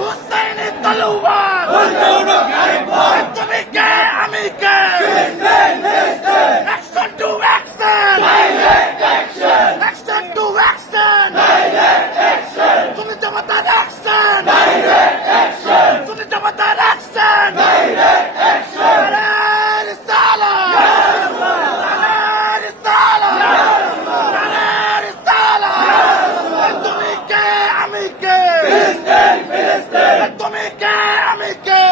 হুসাইনি তলোয়ার তুমি কে আমি কে action to action action to action তুমি জমাতার অ্যাকশন তুমি জমাতার অ্যাকশন তুমি কে আমি কে তুমি কে আমি কে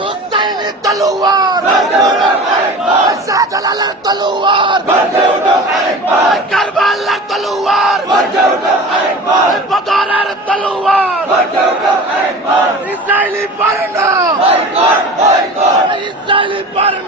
হুসাইনি তলোয়ার শাহজালালের তলোয়ার কারবালার তলোয়ার বদরের তলোয়ার ইসরায়েলি বর্ণ ইসরায়েলি বর্ণ